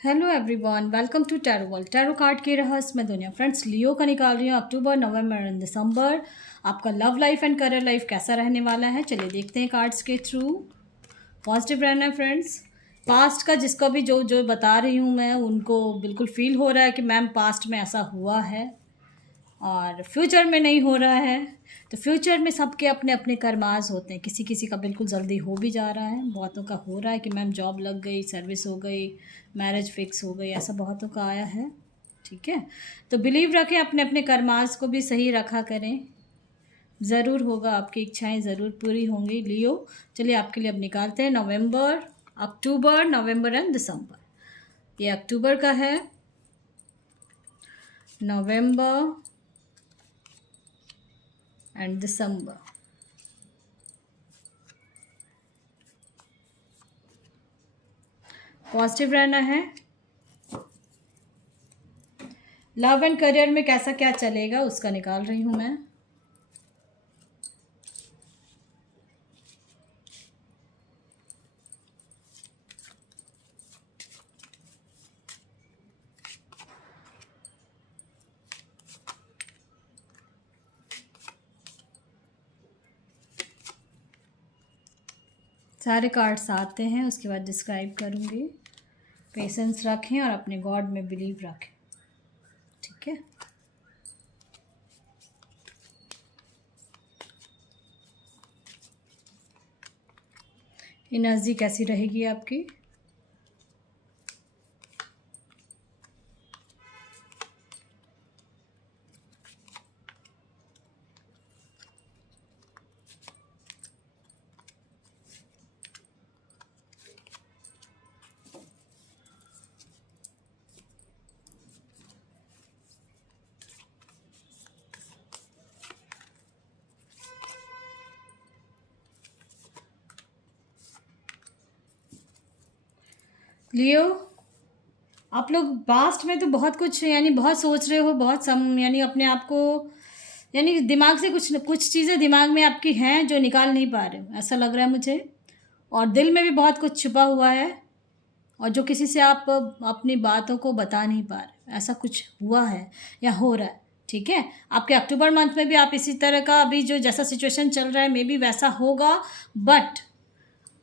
Hello everyone, welcome to tarot world. Tarot card के रहस्य में दुनिया। फ्रेंड्स, लियो का निकाल रही हूँ अक्टूबर, नवंबर एंड दिसंबर। आपका love life and career life कैसा रहने वाला है, चलिए देखते हैं कार्ड्स के थ्रू। पॉजिटिव रहना है फ्रेंड्स। पास्ट का जिसको भी जो जो बता रही हूँ मैं, उनको बिल्कुल फील हो रहा है कि मैम पास्ट में ऐसा हुआ है और फ्यूचर में नहीं हो रहा है। तो फ्यूचर में सबके अपने अपने कर्मास होते हैं, किसी किसी का बिल्कुल जल्दी हो भी जा रहा है, बहुतों का हो रहा है कि मैम जॉब लग गई, सर्विस हो गई, मैरिज फिक्स हो गई, ऐसा बहुतों का आया है। ठीक है, तो बिलीव रखें, अपने अपने कर्मास को भी सही रखा करें, ज़रूर होगा, आपकी इच्छाएं ज़रूर पूरी होंगी लियो। चलिए आपके लिए अब निकालते हैं नवंबर, अक्टूबर, नवंबर एंड दिसंबर। ये अक्टूबर का है, नवंबर एंड दिसंबर। पॉजिटिव रहना है। लव एंड करियर में कैसा क्या चलेगा उसका निकाल रही हूँ मैं। सारे कार्ड्स आते हैं, उसके बाद डिस्क्राइब करूँगी। पेशेंस रखें और अपने गॉड में बिलीव रखें। ठीक है, एनर्जी कैसी रहेगी आपकी। लियो, आप लोग पास्ट में तो बहुत कुछ यानी बहुत सोच रहे हो, बहुत सम यानी अपने आप को यानी दिमाग से कुछ कुछ चीज़ें दिमाग में आपकी हैं जो निकाल नहीं पा रहे हो, ऐसा लग रहा है मुझे। और दिल में भी बहुत कुछ छुपा हुआ है, और जो किसी से आप अपनी बातों को बता नहीं पा रहे, ऐसा कुछ हुआ है या हो रहा है। ठीक है, आपके अक्टूबर मंथ में भी आप इसी तरह का अभी जो जैसा सिचुएशन चल रहा है मे बी वैसा होगा, बट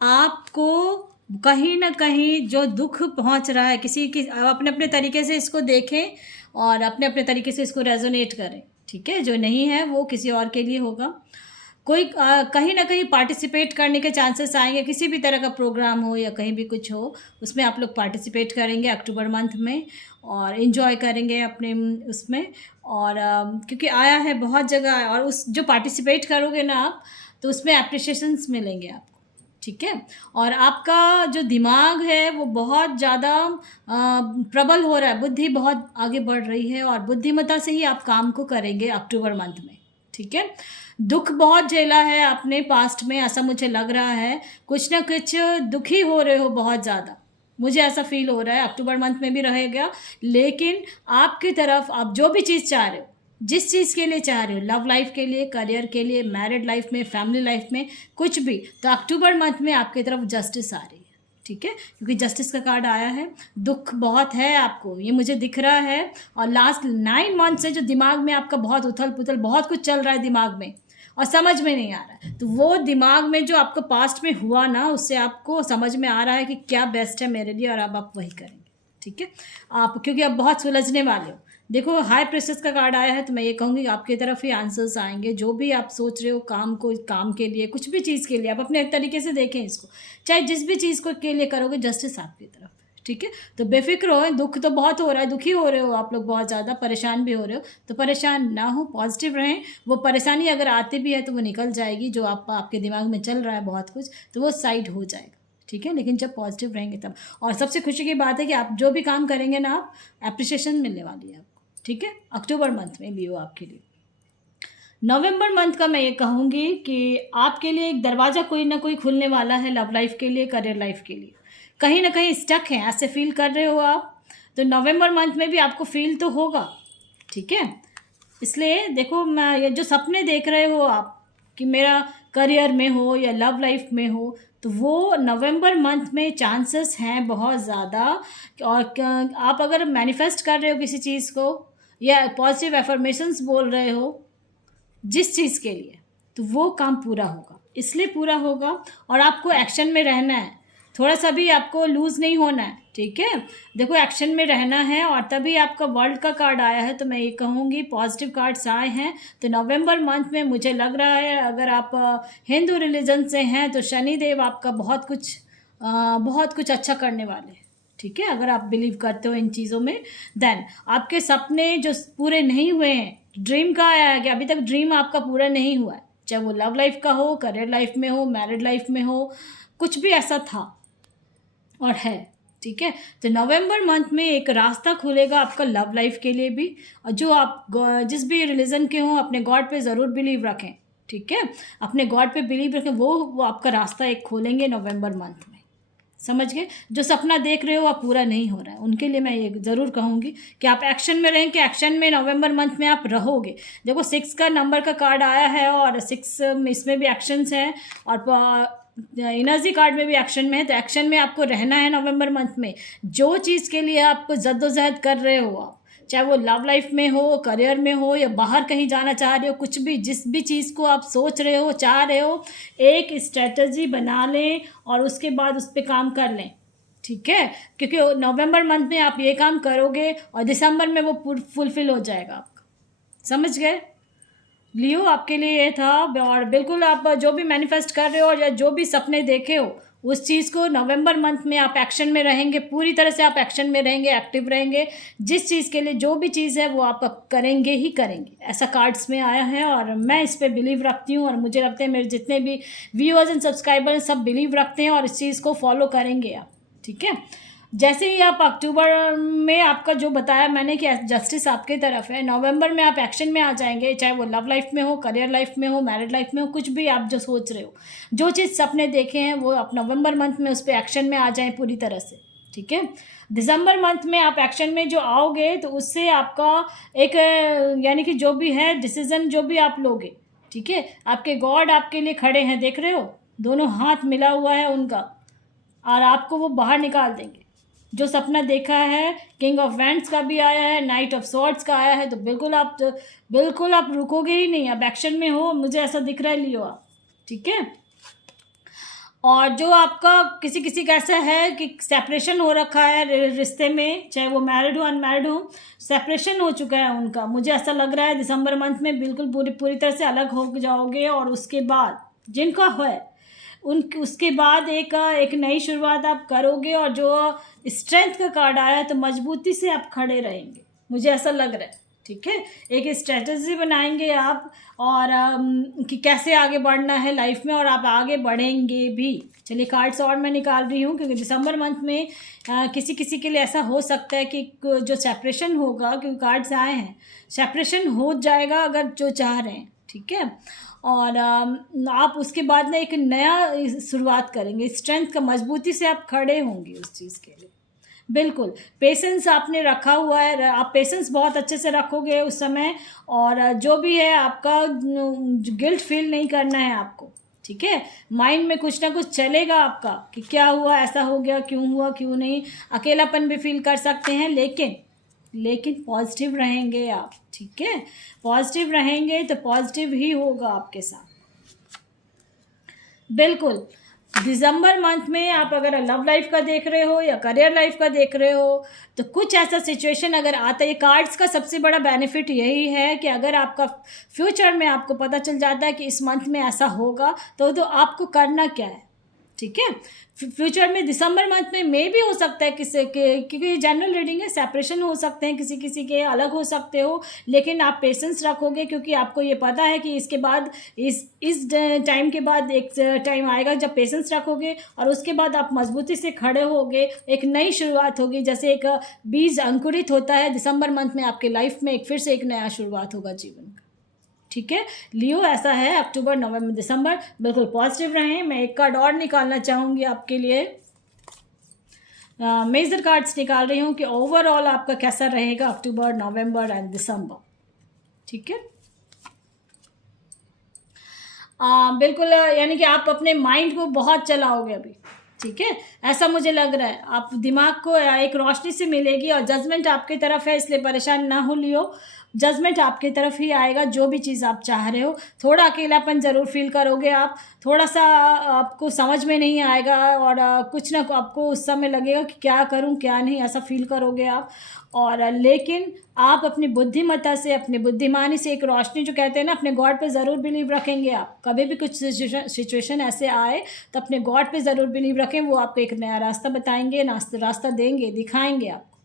आपको कहीं ना कहीं जो दुख पहुंच रहा है किसी की, अपने अपने तरीके से इसको देखें और अपने अपने तरीके से इसको रेजोनेट करें। ठीक है, जो नहीं है वो किसी और के लिए होगा। कोई कहीं ना कहीं पार्टिसिपेट करने के चांसेस आएंगे, किसी भी तरह का प्रोग्राम हो या कहीं भी कुछ हो, उसमें आप लोग पार्टिसिपेट करेंगे अक्टूबर मंथ में और इन्जॉय करेंगे अपने उसमें। और क्योंकि आया है बहुत जगह, और उस जो पार्टिसिपेट करोगे ना आप, तो उसमें अप्रिशिएशंस मिलेंगे आपको। ठीक है, और आपका जो दिमाग है वो बहुत ज़्यादा प्रबल हो रहा है, बुद्धि बहुत आगे बढ़ रही है और बुद्धिमत्ता से ही आप काम को करेंगे अक्टूबर मंथ में। ठीक है, दुख बहुत झेला है आपने पास्ट में, ऐसा मुझे लग रहा है, कुछ ना कुछ दुखी हो रहे हो बहुत ज़्यादा, मुझे ऐसा फील हो रहा है। अक्टूबर मंथ में भी रहेगा, लेकिन आपकी तरफ आप जो भी चीज़ चाह रहे हो, जिस चीज़ के लिए चाह रहे हो, लव लाइफ के लिए, करियर के लिए, मैरिड लाइफ में, फैमिली लाइफ में, कुछ भी, तो अक्टूबर मंथ में आपकी तरफ जस्टिस आ रही है। ठीक है, क्योंकि जस्टिस का कार्ड आया है। दुख बहुत है आपको, ये मुझे दिख रहा है, और लास्ट 9 मंथ से जो दिमाग में आपका बहुत उथल पुथल, बहुत कुछ चल रहा है दिमाग में और समझ में नहीं आ रहा है, तो वो दिमाग में जो आपको पास्ट में हुआ ना, उससे आपको समझ में आ रहा है कि क्या बेस्ट है मेरे लिए, और अब आप वही करेंगे। ठीक है, आप क्योंकि अब बहुत सुलझने वाले हो। देखो, हाई प्रेशर्स का कार्ड आया है, तो मैं ये कहूँगी आपकी तरफ ही आंसर्स आएंगे। जो भी आप सोच रहे हो काम को, काम के लिए, कुछ भी चीज़ के लिए, आप अपने तरीके से देखें इसको, चाहे जिस भी चीज़ को के लिए करोगे, जस्टिस आपकी तरफ। ठीक है, तो बेफिक्र हो, दुख तो बहुत हो रहा है, दुखी हो रहे हो आप लोग, बहुत ज़्यादा परेशान भी हो रहे हो, तो परेशान ना हो, पॉजिटिव रहें। वो परेशानी अगर आती भी है तो वो निकल जाएगी, जो आपके दिमाग में चल रहा है बहुत कुछ, तो वो साइड हो जाएगा। ठीक है, लेकिन जब पॉजिटिव रहेंगे तब। और सबसे खुशी की बात है कि आप जो भी काम करेंगे ना, आप अप्रिशिएशन मिलने वाली है आपको। ठीक है, अक्टूबर मंथ में लियो आपके लिए। नवंबर मंथ का मैं ये कहूँगी कि आपके लिए एक दरवाज़ा कोई ना कोई खुलने वाला है, लव लाइफ के लिए, करियर लाइफ के लिए। कहीं ना कहीं स्टक है, ऐसे फील कर रहे हो आप, तो नवंबर मंथ में भी आपको फील तो होगा। ठीक है, इसलिए देखो, मैं ये जो सपने देख रहे हो आप कि मेरा करियर में हो या लव लाइफ में हो, तो वो नवंबर मंथ में चांसेस हैं बहुत ज़्यादा। और आप अगर मैनिफेस्ट कर रहे हो किसी चीज़ को या पॉजिटिव एफर्मेशंस बोल रहे हो जिस चीज़ के लिए, तो वो काम पूरा होगा, इसलिए पूरा होगा। और आपको एक्शन में रहना है, थोड़ा सा भी आपको लूज़ नहीं होना है, ठीक है। देखो एक्शन में रहना है, और तभी आपका वर्ल्ड का कार्ड आया है, तो मैं ये कहूँगी पॉजिटिव कार्ड्स आए हैं। तो नवंबर मंथ में मुझे लग रहा है अगर आप हिंदू रिलीजन से हैं तो शनिदेव आपका बहुत कुछ अच्छा करने वाले हैं, ठीक है। अगर आप बिलीव करते हो इन चीज़ों में, देन आपके सपने जो पूरे नहीं हुए हैं, ड्रीम का आया है कि अभी तक ड्रीम आपका पूरा नहीं हुआ है, चाहे वो लव लाइफ का हो, करियर लाइफ में हो, मैरिड लाइफ में हो, कुछ भी ऐसा था और है, ठीक है। तो नवंबर मंथ में एक रास्ता खुलेगा आपका लव लाइफ के लिए भी। और जो आप जिस भी रिलीजन के हों, अपने गॉड पे ज़रूर बिलीव रखें, ठीक है। अपने गॉड पे बिलीव रखें, वो आपका रास्ता एक खोलेंगे नवंबर मंथ में, समझ गए। जो सपना देख रहे हो आप पूरा नहीं हो रहा है, उनके लिए मैं ये ज़रूर कहूँगी कि आप एक्शन में रहें, कि एक्शन में नवंबर मंथ में आप रहोगे। देखो 6 का नंबर का कार्ड आया है, और 6 में इसमें भी एक्शंस हैं, और एनर्जी कार्ड में भी एक्शन में है। तो एक्शन में आपको रहना है नवंबर मंथ में। जो चीज़ के लिए आप जद्दोजहद कर रहे हो, आप चाहे वो लव लाइफ में हो, करियर में हो, या बाहर कहीं जाना चाह रहे हो, कुछ भी जिस भी चीज़ को आप सोच रहे हो, चाह रहे हो, एक स्ट्रेटजी बना लें और उसके बाद उस पर काम कर लें, ठीक है। क्योंकि नवंबर मंथ में आप ये काम करोगे और दिसंबर में वो फुलफिल हो जाएगा आपका, समझ गए। लियो आपके लिए ये था। और बिल्कुल आप जो भी मैनिफेस्ट कर रहे हो या जो भी सपने देखे हो, उस चीज़ को नवंबर मंथ में आप एक्शन में रहेंगे, पूरी तरह से आप एक्शन में रहेंगे, एक्टिव रहेंगे। जिस चीज़ के लिए जो भी चीज़ है वो आप करेंगे ही करेंगे, ऐसा कार्ड्स में आया है। और मैं इस पर बिलीव रखती हूँ, और मुझे लगता है मेरे जितने भी व्यूअर्स एंड सब्सक्राइबर सब बिलीव रखते हैं और इस चीज़ को फॉलो करेंगे आप, ठीक है। जैसे ही आप अक्टूबर में आपका जो बताया मैंने कि जस्टिस आपकी तरफ है, नवंबर में आप एक्शन में आ जाएंगे, चाहे वो लव लाइफ में हो, करियर लाइफ में हो, मैरिड लाइफ में हो, कुछ भी आप जो सोच रहे हो, जो चीज़ सपने देखे हैं वो आप नवंबर मंथ में उस पर एक्शन में आ जाएं पूरी तरह से, ठीक है। दिसंबर मंथ में आप एक्शन में जो आओगे तो उससे आपका एक यानी कि जो भी है डिसीज़न जो भी आप लोगे, ठीक है, आपके गॉड आपके लिए खड़े हैं, देख रहे हो, दोनों हाथ मिला हुआ है उनका, और आपको वो बाहर निकाल देंगे। जो सपना देखा है, किंग ऑफ वैंड्स का भी आया है, नाइट ऑफ सॉर्ड्स का आया है, तो बिल्कुल आप रुकोगे ही नहीं, अब एक्शन में हो, मुझे ऐसा दिख रहा है लियो आप, ठीक है। और जो आपका किसी का ऐसा है कि सेपरेशन हो रखा है रिश्ते में, चाहे वो मैरिड हो अनमैरिड हो, सेपरेशन हो चुका है उनका, मुझे ऐसा लग रहा है दिसंबर मंथ में बिल्कुल पूरी तरह से अलग हो जाओगे। और उसके बाद जिनका है उसके बाद एक नई शुरुआत आप करोगे। और जो स्ट्रेंथ का कार्ड आया है तो मजबूती से आप खड़े रहेंगे, मुझे ऐसा लग रहा है, ठीक है। एक स्ट्रेटजी बनाएंगे आप, और कि कैसे आगे बढ़ना है लाइफ में, और आप आगे बढ़ेंगे भी। चलिए कार्ड्स और मैं निकाल रही हूँ, क्योंकि दिसंबर मंथ में किसी के लिए ऐसा हो सकता है कि जो सेपरेशन होगा, क्योंकि कार्ड्स आए हैं, सेपरेशन हो जाएगा अगर जो चाह रहे हैं, ठीक है। और आप उसके बाद ना एक नया शुरुआत करेंगे, स्ट्रेंथ का मजबूती से आप खड़े होंगे उस चीज़ के लिए। बिल्कुल पेशेंस आपने रखा हुआ है, आप पेशेंस बहुत अच्छे से रखोगे उस समय। और जो भी है आपका गिल्ट फील नहीं करना है आपको, ठीक है। माइंड में कुछ ना कुछ चलेगा आपका कि क्या हुआ, ऐसा हो गया, क्यों हुआ, क्यों नहीं। अकेलापन भी फील कर सकते हैं, लेकिन पॉजिटिव रहेंगे आप, ठीक है। पॉजिटिव रहेंगे तो पॉजिटिव ही होगा आपके साथ। बिल्कुल दिसंबर मंथ में आप अगर लव लाइफ का देख रहे हो या करियर लाइफ का देख रहे हो, तो कुछ ऐसा सिचुएशन अगर आता है, ये कार्ड्स का सबसे बड़ा बेनिफिट यही है कि अगर आपका फ्यूचर में आपको पता चल जाता है कि इस मंथ में ऐसा होगा, तो आपको करना क्या है, ठीक है। फ्यूचर में दिसंबर मंथ में भी हो सकता है क्योंकि जनरल रीडिंग है, सेपरेशन हो सकते हैं, किसी के अलग हो सकते हो, लेकिन आप पेशेंस रखोगे, क्योंकि आपको ये पता है कि इसके बाद इस टाइम के बाद एक टाइम आएगा जब पेशेंस रखोगे, और उसके बाद आप मजबूती से खड़े होगे, एक नई शुरुआत होगी। जैसे एक बीज अंकुरित होता है, दिसंबर मंथ में आपके लाइफ में फिर से एक नया शुरुआत होगा जीवन का, ठीक है। लियो ऐसा है, अक्टूबर नवंबर दिसंबर बिल्कुल पॉजिटिव रहें। मैं एक कार्ड और निकालना चाहूँगी आपके लिए, मेजर कार्ड्स निकाल रही हूँ कि ओवरऑल आपका कैसा रहेगा अक्टूबर नवंबर एंड दिसंबर, ठीक है। बिल्कुल यानी कि आप अपने माइंड को बहुत चलाओगे अभी, ठीक है, ऐसा मुझे लग रहा है। आप दिमाग को एक रोशनी से मिलेगी और जजमेंट आपकी तरफ है, इसलिए परेशान ना हो लियो। जजमेंट आपकी तरफ ही आएगा, जो भी चीज़ आप चाह रहे हो। थोड़ा अकेलापन ज़रूर फील करोगे आप, थोड़ा सा आपको समझ में नहीं आएगा, और कुछ ना आपको उस समय लगेगा कि क्या करूं क्या नहीं, ऐसा फील करोगे आप। और लेकिन आप अपनी बुद्धिमत्ता से, अपनी बुद्धिमानी से, एक रोशनी जो कहते हैं ना, अपने गॉड पे ज़रूर बिलीव रखेंगे आप। कभी भी कुछ सिचुएशन ऐसे आए तो अपने गॉड पे ज़रूर बिलीव रखें, वो आपको एक नया रास्ता बताएंगे, रास्ता देंगे, दिखाएंगे आपको,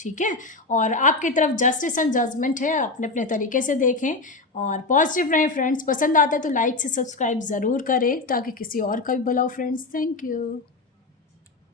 ठीक है। और आपकी तरफ जस्टिस एंड जजमेंट है, अपने अपने तरीके से देखें और पॉजिटिव रहें फ्रेंड्स। पसंद आता है तो लाइक से सब्सक्राइब ज़रूर करें ताकि किसी और का भी भला हो फ्रेंड्स। Thank you.